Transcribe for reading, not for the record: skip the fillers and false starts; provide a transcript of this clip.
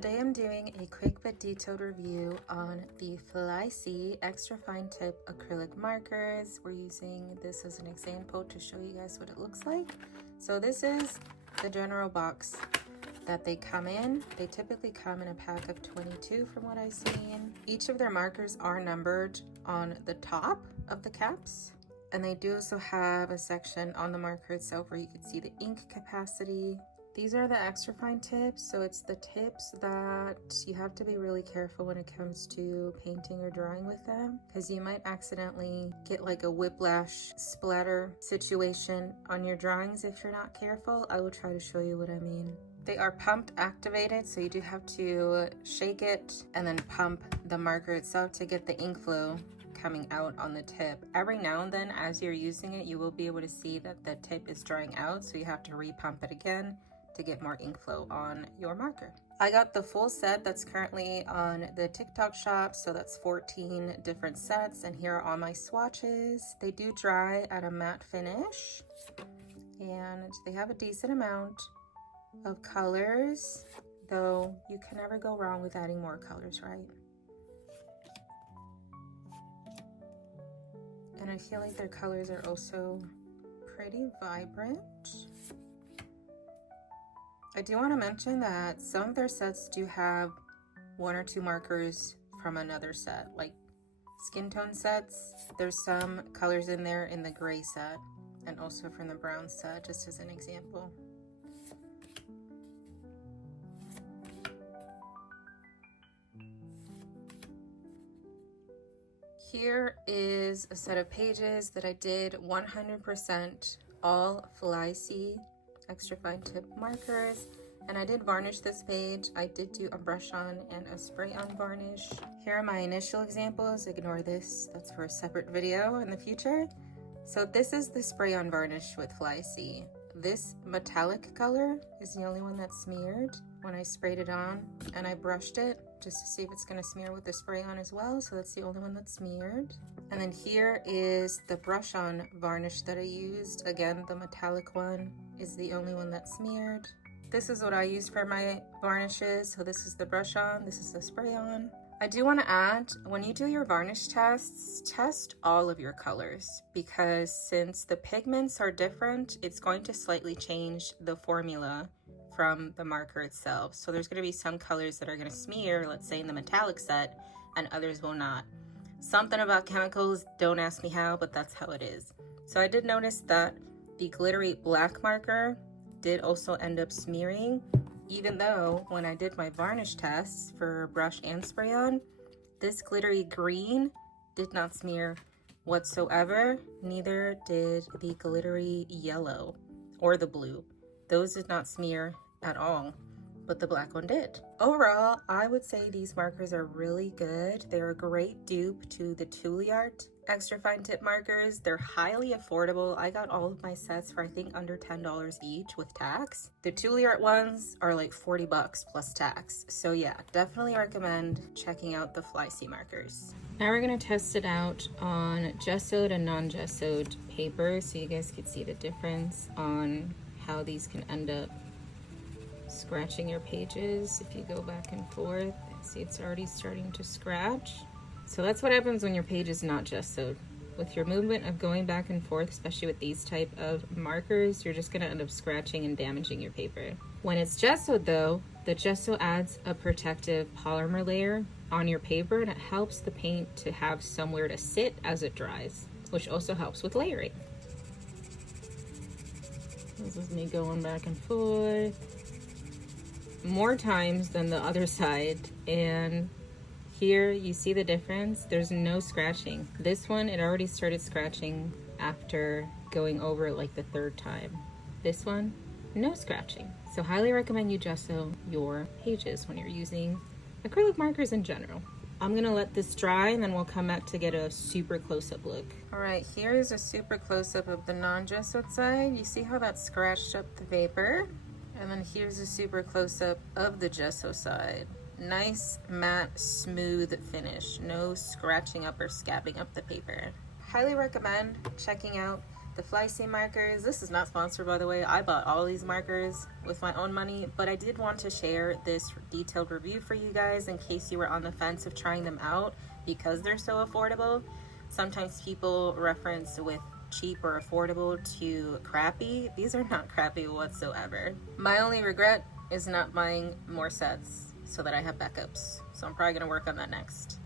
Today I'm doing a quick but detailed review on the Flysea extra fine tip acrylic markers. We're using this as an example to show you guys what it looks like. So this is the general box that they come in. They typically come in a pack of 22 from what I've seen. Each of their markers are numbered on the top of the caps. And they do also have a section on the marker itself where you can see the ink capacity. These are the extra fine tips, so it's the tips that you have to be really careful when it comes to painting or drawing with them, because you might accidentally get like a whiplash splatter situation on your drawings if you're not careful. I will try to show you what I mean. They are pump activated, so you do have to shake it and then pump the marker itself to get the ink flow coming out on the tip. Every now and then as you're using it, you will be able to see that the tip is drying out, so you have to repump it again to get more ink flow on your marker. I got the full set that's currently on the TikTok shop, so that's 14 different sets, and here are all my swatches. They do dry at a matte finish, and they have a decent amount of colors, though you can never go wrong with adding more colors, right? And I feel like their colors are also pretty vibrant. I do want to mention that some of their sets do have one or two markers from another set, like skin tone sets. There's some colors in there in the gray set and also from the brown set, just as an example. Here is a set of pages that I did 100% all Flysea extra fine tip markers, and I did varnish this page. I did do a brush on and a spray on varnish. Here are my initial examples. Ignore this, that's for a separate video in the future. So this is the spray on varnish with Flysea. This metallic color is the only one that's smeared when I sprayed it on, and I brushed it just to see if it's going to smear with the spray on as well, so that's the only one that's smeared. And then here is the brush on varnish that I used. Again, the metallic one is the only one that's smeared. This is what I use for my varnishes. So this is the brush on, this is the spray on. I do want to add, when you do your varnish tests, test all of your colors, because since the pigments are different, it's going to slightly change the formula from the marker itself. So there's going to be some colors that are going to smear, let's say in the metallic set, and others will not. Something about chemicals, don't ask me how, but that's how it is. So I did notice that the glittery black marker did also end up smearing, even though when I did my varnish tests for brush and spray on, this glittery green did not smear whatsoever. Neither did the glittery yellow or the blue. Those did not smear at all, but the black one did. Overall, I would say these markers are really good. They're a great dupe to the Toolyart extra fine tip markers. They're highly affordable. I got all of my sets for I think under $10 each with tax. The Toolyart ones are like 40 bucks plus tax. So yeah, definitely recommend checking out the Flysea markers. Now we're gonna test it out on gessoed and non-gessoed paper so you guys can see the difference on how these can end up scratching your pages. If you go back and forth, see it's already starting to scratch. So that's what happens when your page is not gessoed. With your movement of going back and forth, especially with these type of markers, you're just gonna end up scratching and damaging your paper. When it's gessoed though, the gesso adds a protective polymer layer on your paper, and it helps the paint to have somewhere to sit as it dries, which also helps with layering. This is me going back and forth more times than the other side, and here you see the difference. There's no scratching. This one, it already started scratching after going over it like the third time. This one, no scratching. So highly recommend you gesso your pages when you're using acrylic markers in general. I'm gonna let this dry and then we'll come back to get a super close-up look. All right, here's a super close-up of the non-gessoed side. You see how that scratched up the paper? And then here's a super close-up of the gesso side. Nice, matte, smooth finish. No scratching up or scabbing up the paper. Highly recommend checking out the Flysea markers. This is not sponsored, by the way. I bought all these markers with my own money, but I did want to share this detailed review for you guys in case you were on the fence of trying them out because they're so affordable. Sometimes people reference with cheap or affordable to crappy. These are not crappy whatsoever. My only regret is not buying more sets so that I have backups. So I'm probably gonna work on that next.